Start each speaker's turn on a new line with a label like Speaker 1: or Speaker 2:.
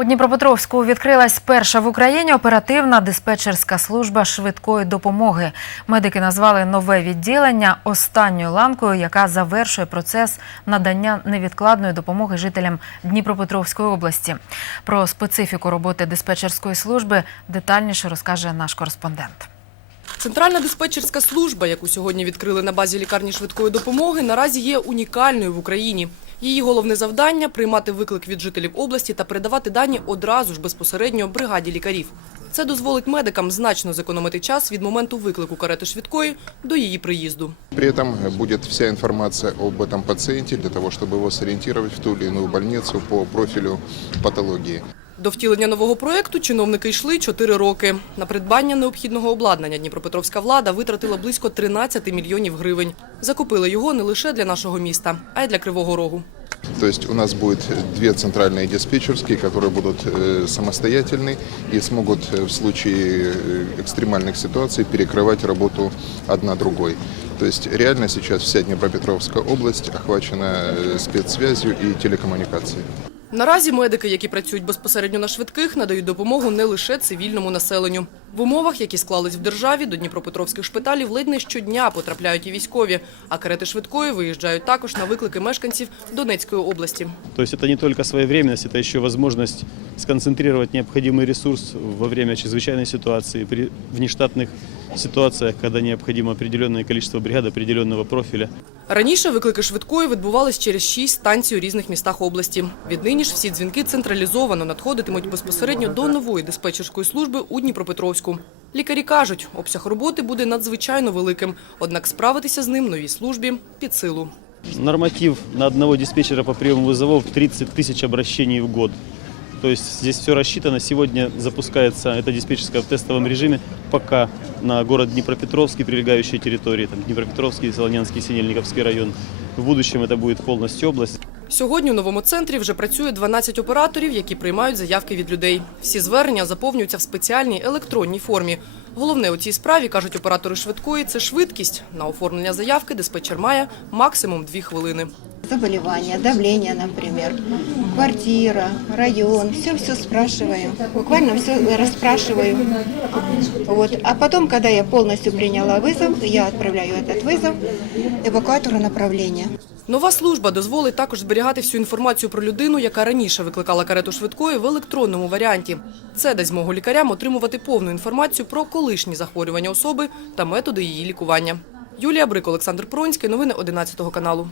Speaker 1: У Дніпропетровську відкрилась перша в Україні оперативна диспетчерська служба швидкої допомоги. Медики назвали нове відділення останньою ланкою, яка завершує процес надання невідкладної допомоги жителям Дніпропетровської області. Про специфіку роботи диспетчерської служби детальніше розкаже наш кореспондент.
Speaker 2: Центральна диспетчерська служба, яку сьогодні відкрили на базі лікарні швидкої допомоги, наразі є унікальною в Україні. Її головне завдання приймати виклик від жителів області та передавати дані одразу ж безпосередньо бригаді лікарів. Це дозволить медикам значно зекономити час від моменту виклику карети швидкої до її приїзду.
Speaker 3: При этом будет вся информация об этом пациенте для того, чтобы его сориентировать в ту или иную больницу по профилю патологии.
Speaker 2: До втілення нового проєкту чиновники йшли чотири роки. На придбання необхідного обладнання Дніпропетровська влада витратила близько 13 мільйонів гривень. Закупили його не лише для нашого міста, а й для Кривого Рогу.
Speaker 3: То есть у нас будет две центральные диспетчерские, которые будут э, самостоятельны и смогут э, в случае э, экстремальных ситуаций перекрывать работу одна другой. То есть реально сейчас вся Днепропетровская область охвачена э, спецсвязью и телекоммуникацией.
Speaker 2: Наразі медики, які працюють безпосередньо на швидких, надають допомогу не лише цивільному населенню. В умовах, які склались в державі, до дніпропетровських шпиталів ледь не щодня потрапляють і військові, а карети швидкої виїжджають також на виклики мешканців Донецької області.
Speaker 4: То есть это не только своевременность, это еще возможность сконцентрировать необходимый ресурс во время чрезвычайной ситуации, при внештатных ситуациях, когда необходимо определенное количество бригад определенного профиля.
Speaker 2: Раніше виклики швидкої відбувались через шість станцій у різних містах області. Віднині ж всі дзвінки централізовано надходитимуть безпосередньо до нової диспетчерської служби у Дніпропетровську. Лікарі кажуть, обсяг роботи буде надзвичайно великим, однак справитися з ним новій службі під силу.
Speaker 4: Норматив на одного диспетчера по приему вызовов 30 тысяч обращений в год. То есть здесь все рассчитано. Сегодня запускается эта диспетчерская в тестовом режиме пока на город Днепропетровский, прилегающие территории, там Днепропетровский, Солонянский, Синельниковский район. В будущем это будет полностью область.
Speaker 2: Сьогодні у новому центрі вже працює 12 операторів, які приймають заявки від людей. Всі звернення заповнюються в спеціальній електронній формі. Головне у цій справі, кажуть оператори швидкої, це швидкість. На оформлення заявки диспетчер має максимум 2 хвилини
Speaker 5: Заболевания, давление, например, квартира, район, все-все спрашиваю. Буквально все расспрашиваю. Вот. А потом, когда я полностью приняла вызов, я отправляю этот вызов эвакуатору направления.
Speaker 2: Нова служба дозволить також зберігати всю інформацію про людину, яка раніше викликала карету швидкої в електронному варіанті. Це дасть змогу лікарям отримувати повну інформацію про колишні захворювання особи та методи її лікування. Юлія Брик, Олександр Пронський. Новини 11 каналу.